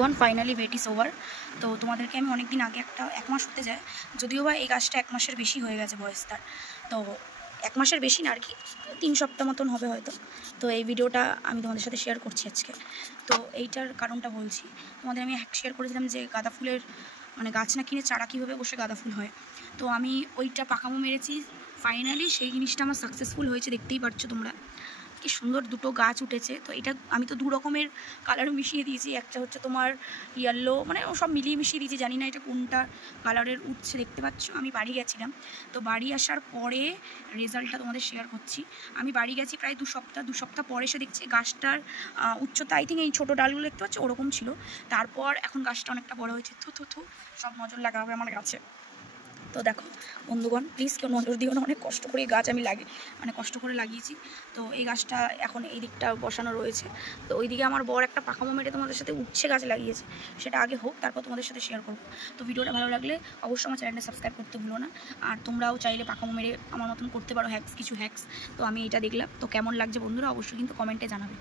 বন্ধুগণ, finally wait is over. তো তোমাদেরকে আমি অনেক দিন আগে এক মাস হতে যায়, যদিও বা এই গাছটা 1 মাসের বেশি হয়ে গেছে বয়স তার। তো 1 মাসের বেশি না আর কি, 3 সপ্তাহ মতন হবে হয়তো। তো এই ভিডিওটা আমি তোমাদের সাথে শেয়ার করছি আজকে। তো এইটার কারণটা বলছি তোমাদের। আমি শেয়ার করেছিলাম যে গাঁদা ফুলের গাছ না কিনে চারা কীভাবে বসে গাঁদা ফুল হয়। তো আমি ওইটা পাকামো মেরেছি। ফাইনালি সেই জিনিসটা আমার সাকসেসফুল হয়েছে, দেখতেই পাচ্ছ তোমরা কি সুন্দর দুটো গাছ উঠেছে। তো এটা আমি তো 2 রকমের কালারও মিশিয়ে দিয়েছি। একটা হচ্ছে তোমার ইয়েলো, সব মিলিয়ে মিশিয়ে দিয়েছি, জানি না এটা কোনটা কালারের উঠছে। দেখতে পাচ্ছ আমি বাড়ি গেছিলাম, তো বাড়ি আসার পরে রেজাল্টটা তোমাদের শেয়ার করছি। আমি বাড়ি গেছি প্রায় 2 সপ্তাহ পরে এসে দেখছি গাছটার উচ্চতা আই থিঙ্ক এই ছোটো ডালগুলো দেখতে পাচ্ছ ওরকম ছিল। তারপর এখন গাছটা অনেকটা বড় হয়েছে। থু সব নজর লাগাবে আমার গাছে। তো দেখো বন্ধুগণ, প্লিজ কেউ নজর দিও না, অনেক কষ্ট করে গাছ আমি কষ্ট করে লাগিয়েছি। তো এই গাছটা এখন এই দিকটা বসানো রয়েছে। তো ওইদিকে আমার বর একটা পাকামো মেরে তোমাদের সাথে উচ্ছে গাছ লাগিয়েছে, সেটা আগে হোক, তারপর তোমাদের সাথে শেয়ার করবো। তো ভিডিওটা ভালো লাগলে অবশ্যই আমার চ্যানেলটা সাবস্ক্রাইব করতে ভুলো না। আর তোমরাও চাইলে পাকামো মেরে আমার মতন করতে পারো কিছু হ্যাক্স। তো আমি এটা দেখলাম, তো কেমন লাগছে বন্ধুরা অবশ্যই কিন্তু কমেন্টে জানাবে।